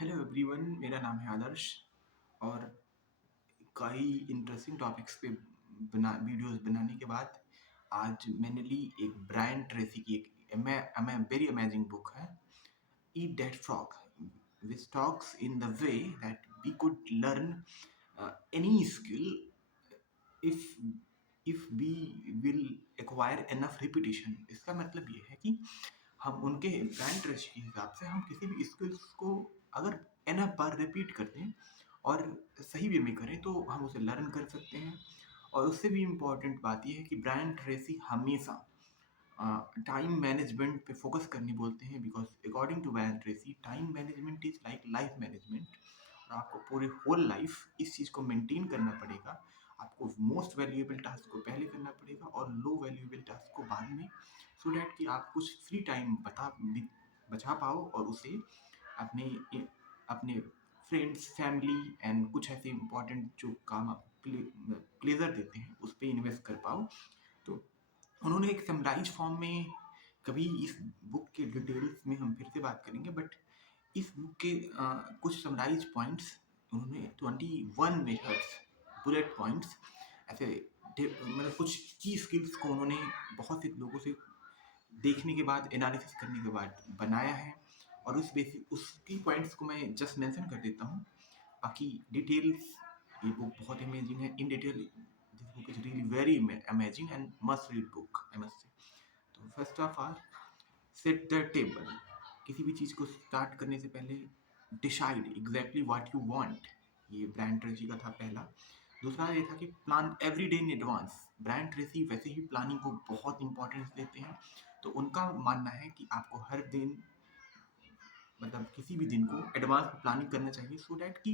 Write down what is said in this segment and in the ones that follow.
Hello everyone, मेरा नाम है आदर्श और कई इंटरेस्टिंग टॉपिक्स पे वीडियोस बनाने के बाद आज मैंने ली एक ब्रायन ट्रेसी की एक वेरी अमेजिंग बुक है eat that frog which talks in the way that we could learn any skill if if we will acquire enough repetition. इसका मतलब ये है कि हम उनके ब्रांड ट्रस्ट के हिसाब से हम किसी भी स्किल्स को अगर एनफ बार रिपीट करते हैं और सही वे में करें तो हम उसे लर्न कर सकते हैं। और उससे भी इम्पॉर्टेंट बात यह है कि ब्रायन ट्रेसी हमेशा टाइम मैनेजमेंट पे फोकस करने बोलते हैं, because according to Brian Tracy time management is like life management. और आपको पूरे होल लाइफ इस चीज़ को मेंटेन करना पड़ेगा। आपको मोस्ट वैल्यूएबल टास्क को पहले करना पड़ेगा और लो वैल्यूएबल टास्क को बाद में, सो डैट कि आप कुछ फ्री टाइम बचा पाओ और उसे अपने अपने फ्रेंड्स, फैमिली एंड कुछ ऐसे इंपॉर्टेंट जो काम आप प्लेजर देते हैं उस पर इन्वेस्ट कर पाओ। तो उन्होंने एक समराइज फॉर्म में, कभी इस बुक के डिटेल्स में हम फिर से बात करेंगे, बट इस बुक के कुछ समराइज पॉइंट्स उन्होंने 21 मेथड्स, बुलेट पॉइंट्स ऐसे मतलब कुछ की स्किल्स को उन्होंने बहुत से लोगों से देखने के बाद, एनालिसिस करने के बाद बनाया है। और उस बेसिक उसकी पॉइंट्स को मैं जस्ट मेंशन कर देता हूँ। बाकी डिटेल्स, ये बुक बहुत अमेजिंग है। In detail this book is really very amazing and must read book, I must say. तो first of all, set the table. किसी भी चीज़ को स्टार्ट करने से पहले decide exactly what you want. ये ब्रायन ट्रेसी का था पहला। दूसरा ये था कि plan every day in advance. Brian Tracy वैसे ही प्लानिंग को बहुत इंपॉर्टेंस देते हैं, तो उनका मानना है कि आपको हर दिन, मतलब किसी भी दिन को एडवांस में प्लानिंग करना चाहिए, सो डैट कि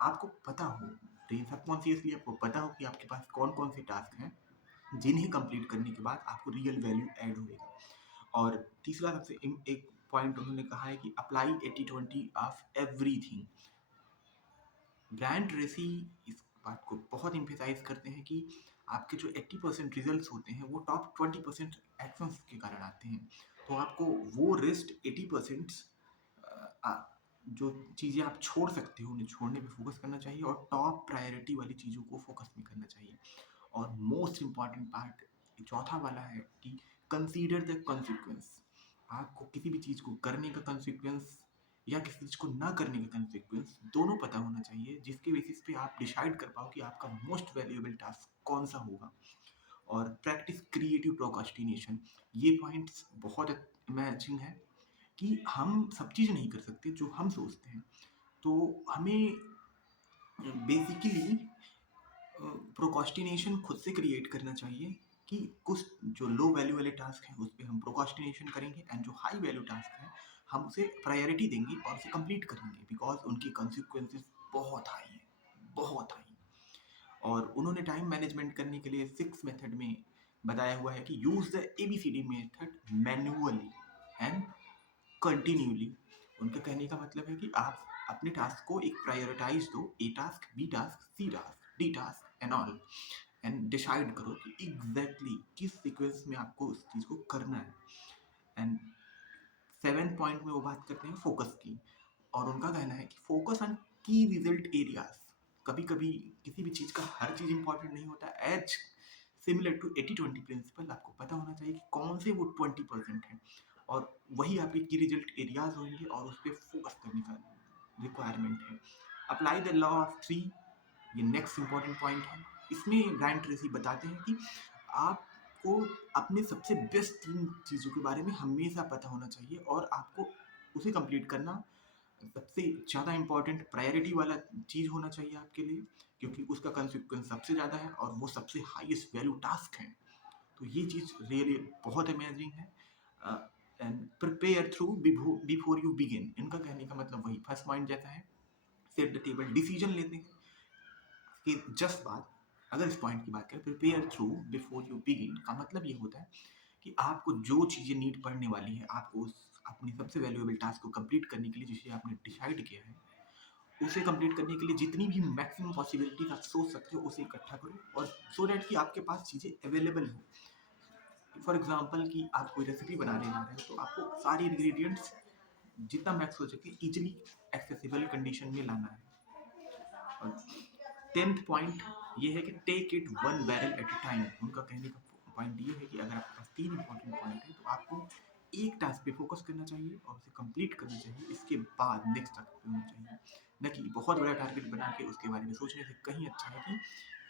आपको पता हो, सबकॉन्शियसली आपको पता हो कि आपके पास कौन कौन से टास्क हैं जिन्हें कंप्लीट करने के बाद आपको रियल वैल्यू ऐड होएगा। और तीसरा सबसे एक पॉइंट उन्होंने कहा है कि apply 80-20 of everything. Brian Tracy इस बात को बहुत इम्फेसाइज करते हैं कि आपके जो 80% रिजल्ट्स होते हैं वो टॉप 20% एक्शंस के कारण आते हैं। तो आपको वो रेस्ट 80% जो चीज़ें आप छोड़ सकते हो उन्हें छोड़ने पे फोकस करना चाहिए और टॉप प्रायोरिटी वाली चीज़ों को फोकस में करना चाहिए। और मोस्ट इम्पॉर्टेंट पार्ट चौथा वाला है कि कंसीडर द कॉन्सिक्वेंस। आपको किसी भी चीज़ को करने का कॉन्सिक्वेंस या किसी चीज़ को ना करने का कॉन्सिक्वेंस दोनों पता होना चाहिए, जिसके बेसिस पे आप डिसाइड कर पाओ कि आपका मोस्ट वैल्यूएबल टास्क कौन सा होगा। और प्रैक्टिस क्रिएटिव प्रोक्रास्टिनेशन। ये पॉइंट्स बहुत अमेजिंग है कि हम सब चीज़ नहीं कर सकते जो हम सोचते हैं। तो हमें बेसिकली प्रोक्रास्टिनेशन खुद से क्रिएट करना चाहिए कि कुछ जो लो वैल्यू वाले टास्क हैं उस पर हम प्रोक्रास्टिनेशन करेंगे एंड जो हाई वैल्यू टास्क हैं हम उसे प्रायोरिटी देंगे और उसे कंप्लीट करेंगे, बिकॉज उनकी कॉन्सिक्वेंसेस बहुत हाई हैं, बहुत हाई। और उन्होंने टाइम मैनेजमेंट करने के लिए 6 मेथड में बताया हुआ है कि use the ABCD method manually and continually. उनका कहने का मतलब है कि आप अपने टास्क को एक प्रायोरिटाइज दो, A task, B task, C task, D task and all, and decide करो कि एग्जैक्टली किस सीक्वेंस में आपको उस चीज़ को करना है। एंड 7 पॉइंट में वो बात करते हैं फोकस की, और उनका कहना है कि फोकस ऑन की रिजल्ट एरियाज। कभी कभी किसी भी चीज़ का हर चीज़ इंपॉर्टेंट नहीं होता। एज सिमिलर टू 80-20 प्रिंसिपल, आपको पता होना चाहिए कि कौन से वो 20% हैं और वही आपके की रिजल्ट एरियाज होंगे और उस पर फोकस करने का रिक्वायरमेंट है। Apply the law of three, ये नेक्स्ट इंपॉर्टेंट पॉइंट है। इसमें ब्रायन ट्रेसी बताते हैं कि आपको अपने सबसे बेस्ट 3 चीज़ों के बारे में हमेशा पता होना चाहिए और आपको उसे कंप्लीट करना सबसे ज़्यादा इम्पोर्टेंट प्रायोरिटी वाला चीज़ होना चाहिए आपके लिए, क्योंकि उसका कंसिक्वेंस सबसे ज़्यादा है और वो सबसे हाईएस्ट वैल्यू टास्क है। तो ये चीज़ रियली बहुत अमेजिंग है। And prepare through before you begin, इनका कहने का मतलब वही फर्स्ट पॉइंट जैसा है। सेट द टेबल, डिसीजन लेते हैं कि जस्ट बात, अगर इस पॉइंट की बात करें prepare through before you begin का मतलब ये होता है कि आपको जो चीज़ें नीड पड़ने वाली है, आपको उस अपनी सबसे वैल्यूएबल टास्क को कंप्लीट करने के लिए जिसे आपने डिसाइड किया है, उसे कंप्लीट करने के लिए जितनी भी मैक्सिमम पॉसिबिलिटीज आप सोच सकते हो उसे इकट्ठा करो, और सो डैट कि आपके पास चीज़ें अवेलेबल हो। फॉर एग्जाम्पल कि आप कोई रेसिपी बनाने जा रहे हो तो आपको सारे इंग्रेडिएंट्स जितना मैक्स हो सके इजिली एक्सेसिबल कंडीशन में लाना है। और 10th पॉइंट ये है कि take it one barrel at a time. उनका कहने का पॉइंट ये है कि अगर आपके पास 3 इंपॉर्टेंट पॉइंट है तो आपको एक टास्क पे फोकस करना चाहिए और उसे कंप्लीट करना चाहिए, इसके बाद नेक्स्ट टास्क पे होना चाहिए, न कि बहुत बड़ा टारगेट बना के उसके बारे में सोचने से कहीं अच्छा है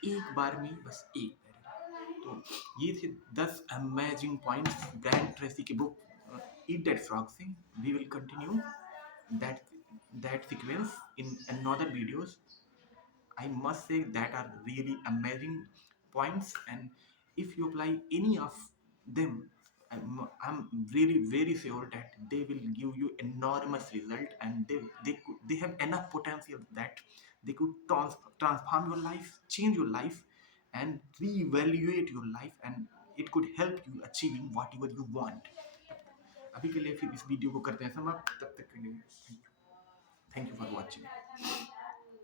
कि एक बार में बस एक बैरल। तो ये थे 10 अमेजिंग पॉइंट्स ब्रायन ट्रेसी की बुक ईट दैट फ्रॉग से। We will continue that that sequence in another videos. I must say that are really amazing points, and if you apply any of them, I'm really very sure that they will give you enormous result, and they have enough potential that they could transform your life, change your life, and reevaluate your life, and it could help you achieving whatever you want. अभी के लिए फिर इस video को करते हैं समाप्त। तब तक के लिए थैंक यू फॉर वॉचिंग।